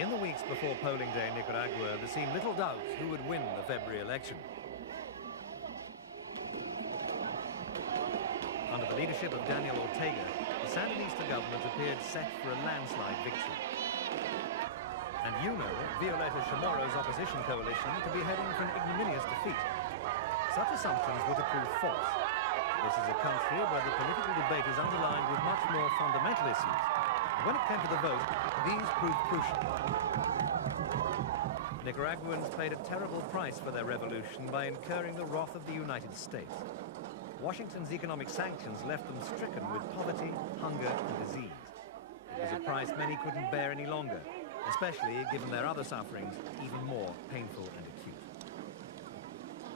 In the weeks before polling day in Nicaragua, there seemed little doubt who would win the February election. Under the leadership of Daniel Ortega, the Sandinista government appeared set for a landslide victory. And you know Violeta Chamorro's opposition coalition to be heading for an ignominious defeat. Such assumptions were to prove false. This is a country where the political debate is underlined with much more fundamental issues. And when it came to the vote, these proved crucial. Nicaraguans paid a terrible price for their revolution by incurring the wrath of the United States. Washington's economic sanctions left them stricken with poverty, hunger, and disease. It was a price many couldn't bear any longer, especially given their other sufferings, even more painful and acute.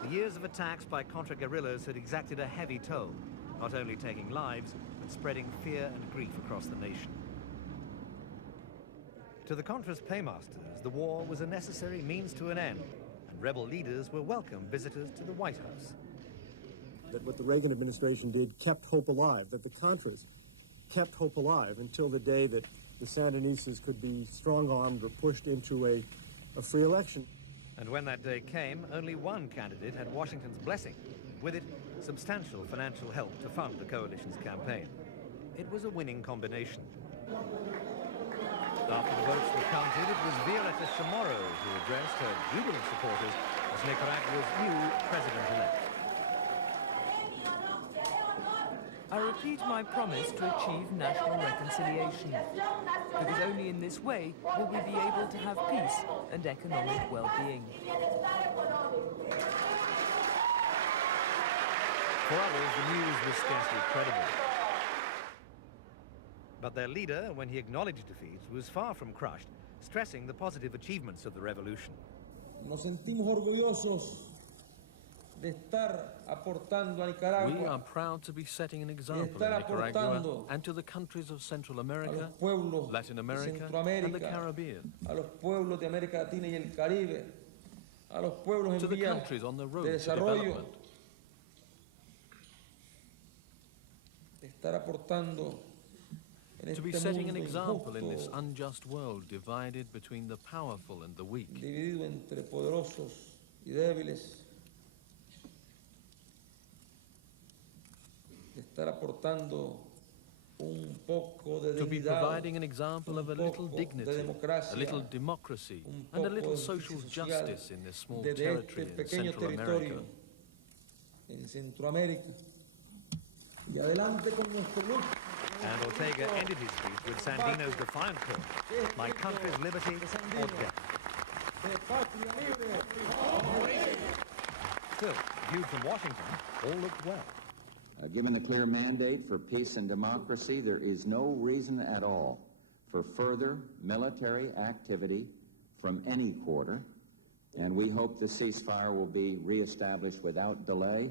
The years of attacks by Contra guerrillas had exacted a heavy toll, not only taking lives, but spreading fear and grief across the nation. To the Contra's paymasters, the war was a necessary means to an end, and rebel leaders were welcome visitors to the White House. That what the Reagan administration did kept hope alive, that the Contras kept hope alive until the day that the Sandinistas could be strong-armed or pushed into a free election. And when that day came, only one candidate had Washington's blessing. With it, substantial financial help to fund the coalition's campaign. It was a winning combination. After the votes were counted, it was Violeta Chamorro who addressed her jubilant supporters as Nicaragua's new president-elect. I repeat my promise to achieve national reconciliation, because only in this way will we be able to have peace and economic well-being. For others, the news was scarcely credible. But their leader, when he acknowledged defeat, was far from crushed, stressing the positive achievements of the revolution. Nos sentimos orgullosos de estar aportando a Nicaragua. We are proud to be setting an example in Nicaragua and to the countries of Central America, Latin America, and the Caribbean. A los pueblos de América Latina y el Caribe, a los pueblos to en the vías countries on the road de to development. De estar aportando en to be este setting an mundo example in this injusto, unjust world divided between the powerful and the weak. dividido entre poderosos y débiles. De estar aportando un poco de To be dignidad, providing an example of a little dignity, a little democracy, and a little social justice in this small territory in Central America. En Centroamérica. Y adelante con nuestro lucha. And Ortega ended his speech with Sandino's defiant call, "My country's liberty or death." Still, viewed from Washington, all looked well. Given the clear mandate for peace and democracy, there is no reason at all for further military activity from any quarter, and we hope the ceasefire will be reestablished without delay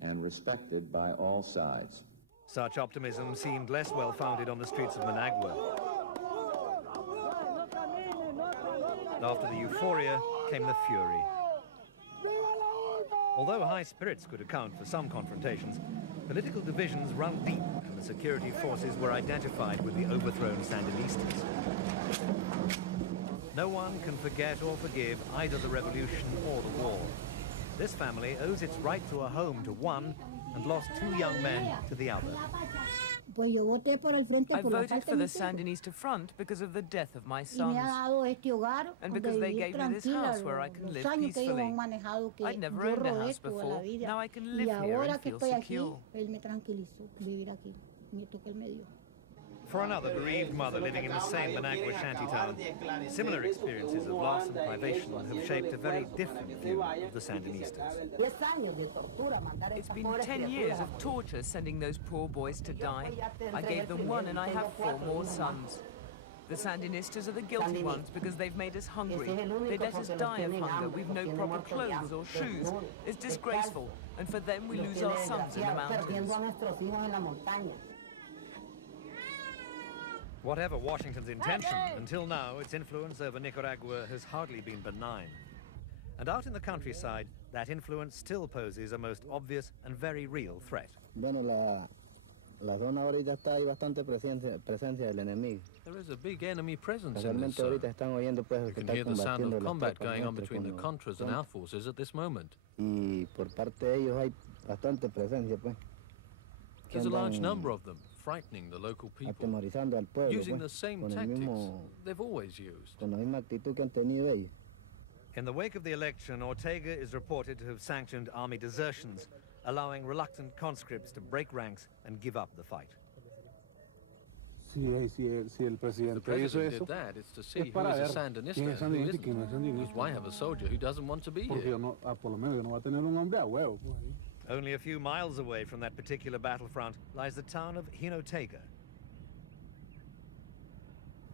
and respected by all sides. Such optimism seemed less well-founded on the streets of Managua. After the euphoria came the fury. Although high spirits could account for some confrontations, political divisions run deep, and the security forces were identified with the overthrown Sandinistas. No one can forget or forgive either the revolution or the war. This family owes its right to a home to one and lost two young men to the other. I voted for the Sandinista front because of the death of my sons, and because they gave me this house where I can live peacefully. I'd never owned a house before. Now I can live here and feel secure. For another bereaved mother living in the same Managua shantytown, similar experiences of loss and privation have shaped a very different view of the Sandinistas. It's been 10 years of torture sending those poor boys to die. I gave them one and I have 4 more sons. The Sandinistas are the guilty ones because they've made us hungry. They let us die of hunger. We've no proper clothes or shoes. It's disgraceful. And for them, we lose our sons in the mountains. Whatever Washington's intention, until now, its influence over Nicaragua has hardly been benign. And out in the countryside, that influence still poses a most obvious and very real threat. Bueno, La zona ahorita está hay bastante presencia del enemigo. There is a big enemy presence in this Realmente ahorita zone. están oyendo pues You que can están hear the sound combatiendo of las combat tropas going on nuestras between the con los Contras and our forces at this moment. y por parte de ellos hay bastante presencia pues. Que There's a large andan number of them, frightening the local people, atemorizando al pueblo using the pues, same con el tactics mismo, they've always used. con la misma actitud que han tenido ellos. In the wake of the election, Ortega is reported to have sanctioned army desertions, allowing reluctant conscripts to break ranks and give up the fight. Si el The presidente hizo president eso, did that. It's to es see who para is a ver Sandinista quién es and who sandinista y isn't. quién no es Because sandinista. why have a soldier who doesn't want to be Porque here? yo no, por lo menos yo no voy a tener un hombre a huevo. Pues, ahí. Only a few miles away from that particular battlefront lies the town of Ortega.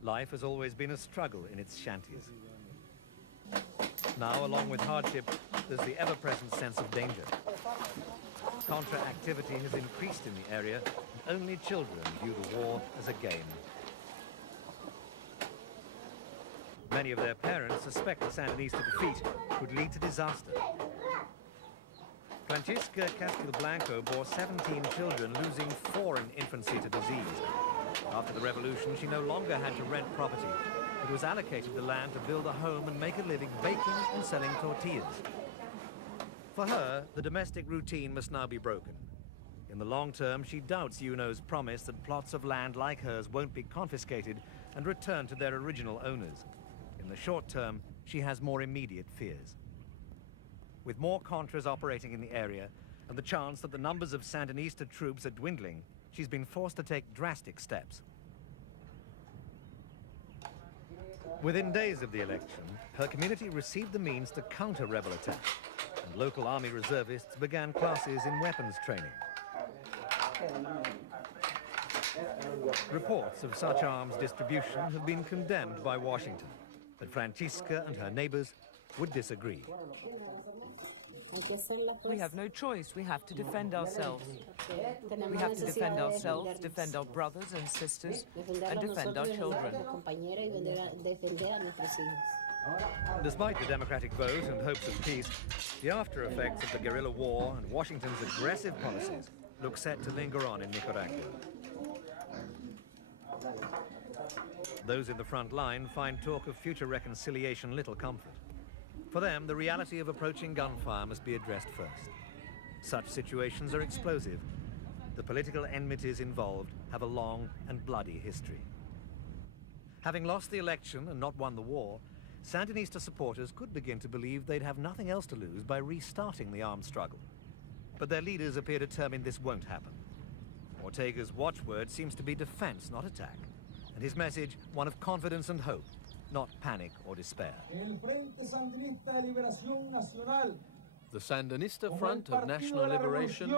Life has always been a struggle in its shanties. Now, along with hardship, there's the ever-present sense of danger. Contra activity has increased in the area, and only children view the war as a game. Many of their parents suspect the Sandinista defeat could lead to disaster. Francisca Castilblanco bore 17 children, losing 4 in infancy to disease. After the revolution, she no longer had to rent property, but was allocated the land to build a home and make a living baking and selling tortillas. For her, the domestic routine must now be broken. In the long term, she doubts UNO's promise that plots of land like hers won't be confiscated and returned to their original owners. In the short term, she has more immediate fears. With more Contras operating in the area and the chance that the numbers of Sandinista troops are dwindling, she's been forced to take drastic steps. Within days of the election, her community received the means to counter rebel attacks, and local army reservists began classes in weapons training. Reports of such arms distribution have been condemned by Washington, but Francisca and her neighbors would disagree. We have no choice. We have to defend ourselves. We have to defend ourselves, defend our brothers and sisters, and defend our children. Despite the democratic vote and hopes of peace, the after effects of the guerrilla war and Washington's aggressive policies look set to linger on in Nicaragua. Those in the front line find talk of future reconciliation little comfort. For them, the reality of approaching gunfire must be addressed first. Such situations are explosive. The political enmities involved have a long and bloody history. Having lost the election and not won the war, Sandinista supporters could begin to believe they'd have nothing else to lose by restarting the armed struggle. But their leaders appear determined this won't happen. Ortega's watchword seems to be defense, not attack, and his message one of confidence and hope, not panic or despair. The Sandinista Front of National Liberation,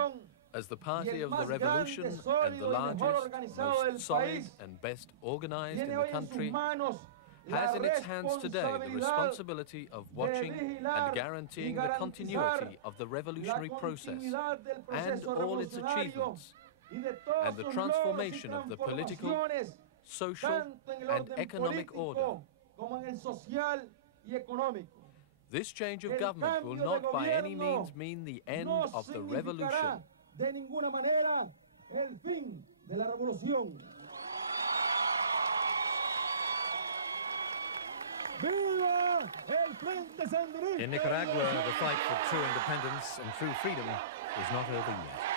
as the party of the revolution and the largest, most solid and best organized in the country, has in its hands today the responsibility of watching and guaranteeing the continuity of the revolutionary process and all its achievements, and the transformation of the political, social, and economic order. This change of government will not by any means mean the end of the revolution. In Nicaragua, the fight for true independence and true freedom is not over yet.